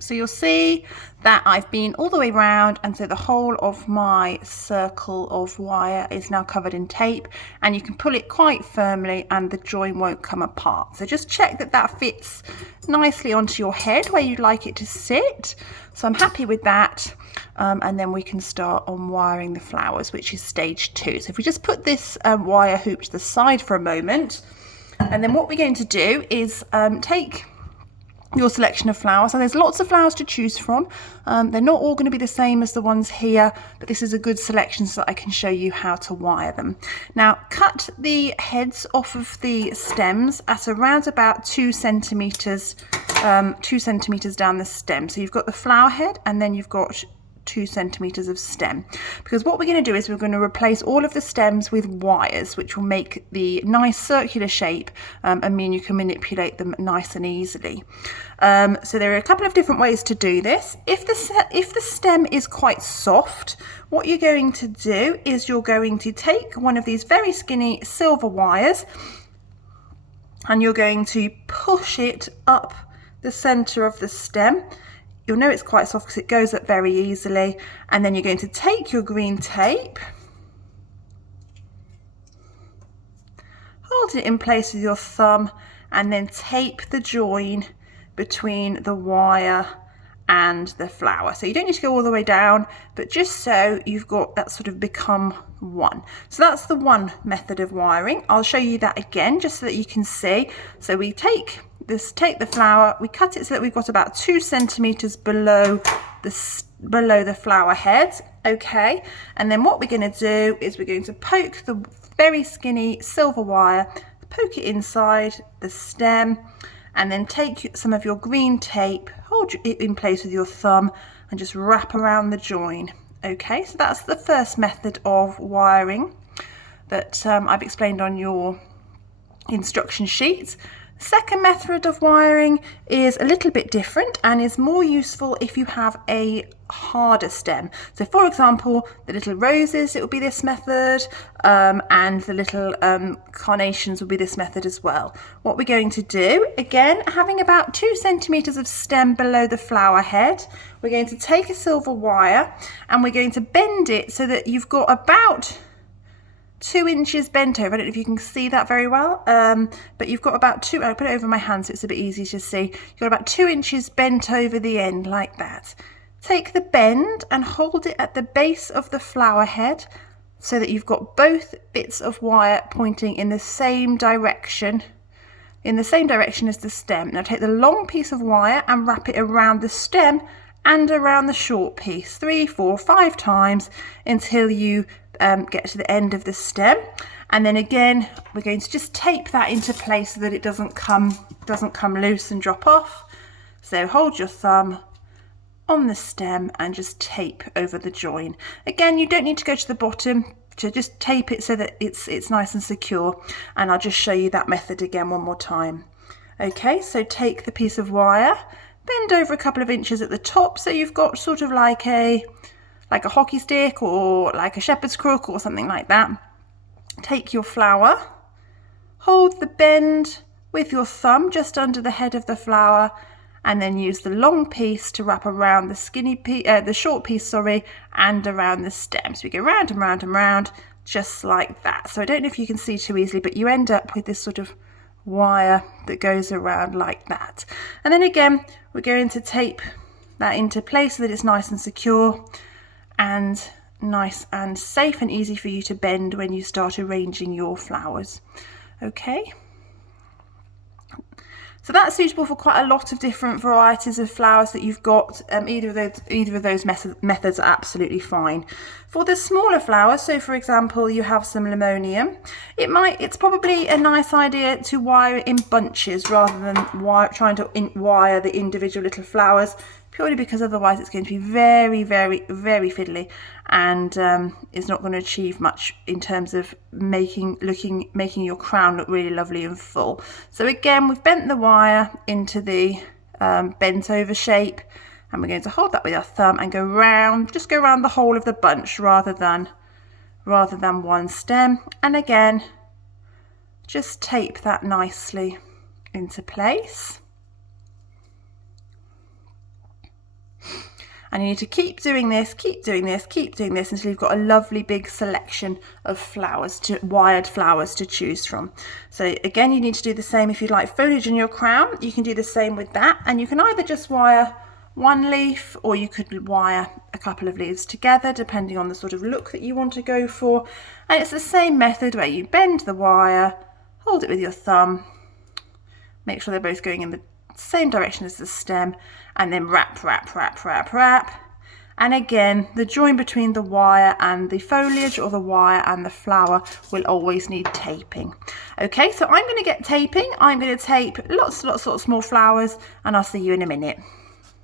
So you'll see that I've been all the way around, and so the whole of my circle of wire is now covered in tape, and you can pull it quite firmly and the join won't come apart. So just check that that fits nicely onto your head where you'd like it to sit. So I'm happy with that. And then we can start on wiring the flowers, which is stage 2. So if we just put this wire hoop to the side for a moment, and then what we're going to do is take your selection of flowers. So there's lots of flowers to choose from. They're not all going to be the same as the ones here, but this is a good selection so that I can show you how to wire them. Now cut the heads off of the stems at around about 2 centimeters, 2 centimeters down the stem. So you've got the flower head and then you've got 2 centimeters of stem, because what we're going to do is we're going to replace all of the stems with wires, which will make the nice circular shape and mean you can manipulate them nice and easily. So there are a couple of different ways to do this. If the stem is quite soft, what you're going to do is you're going to take one of these very skinny silver wires and you're going to push it up the center of the stem. You'll know it's quite soft because it goes up very easily. And then you're going to take your green tape, hold it in place with your thumb, and then tape the join between the wire and the flower. So you don't need to go all the way down, but just so you've got that sort of become one. So that's the one method of wiring. I'll show you that again just so that you can see. So we take the flower, we cut it so that we've got about 2 centimeters below the flower head. Okay, and then what we're going to do is we're going to poke the very skinny silver wire, poke it inside the stem, and then take some of your green tape, hold it in place with your thumb, and just wrap around the join. Okay, so that's the first method of wiring that I've explained on your instruction sheet. Second method of wiring is a little bit different and is more useful if you have a harder stem. So for example, the little roses, it will be this method, and the little carnations will be this method as well. What we're going to do, again, having about 2 centimeters of stem below the flower head, we're going to take a silver wire and we're going to bend it so that you've got about 2 inches bent over. I don't know if you can see that very well, but you've got about I'll put it over my hand so it's a bit easier to see. You've got about 2 inches bent over the end like that. Take the bend and hold it at the base of the flower head so that you've got both bits of wire pointing in the same direction, as the stem. Now take the long piece of wire and wrap it around the stem and around the short piece 3, 4, 5 times until you get to the end of the stem. And then again we're going to just tape that into place so that it doesn't come loose and drop off. So hold your thumb on the stem and just tape over the join. Again, you don't need to go to the bottom, to just tape it so that it's nice and secure, and I'll just show you that method again one more time. Okay, so take the piece of wire, bend over a couple of inches at the top so you've got sort of like a hockey stick or like a shepherd's crook or something like that. Take your flower, hold the bend with your thumb just under the head of the flower, and then use the long piece to wrap around the short piece, and around the stem. So we go round and round and round just like that. So I don't know if you can see too easily, but you end up with this sort of wire that goes around like that. And then again, we're going to tape that into place so that it's nice and secure and nice and safe and easy for you to bend when you start arranging your flowers. Okay, so that's suitable for quite a lot of different varieties of flowers that you've got. Either of those methods are absolutely fine. For the smaller flowers, so for example you have some limonium, it's probably a nice idea to wire it in bunches rather than trying to wire the individual little flowers, purely because otherwise it's going to be very, very, very fiddly, and it's not going to achieve much in terms of making your crown look really lovely and full. So again, we've bent the wire into the bent over shape, and we're going to hold that with our thumb and go round the whole of the bunch rather than one stem. And again, just tape that nicely into place. And you need to keep doing this, keep doing this, keep doing this until you've got a lovely big selection of flowers, wired flowers to choose from. So again, you need to do the same if you'd like foliage in your crown. You can do the same with that, and you can either just wire one leaf, or you could wire a couple of leaves together depending on the sort of look that you want to go for. And it's the same method where you bend the wire, hold it with your thumb, make sure they're both going in the same direction as the stem, and then wrap, wrap, wrap, wrap, wrap. And again, the join between the wire and the foliage, or the wire and the flower, will always need taping. Okay, so I'm going to get taping. I'm going to tape lots of small flowers, and I'll see you in a minute.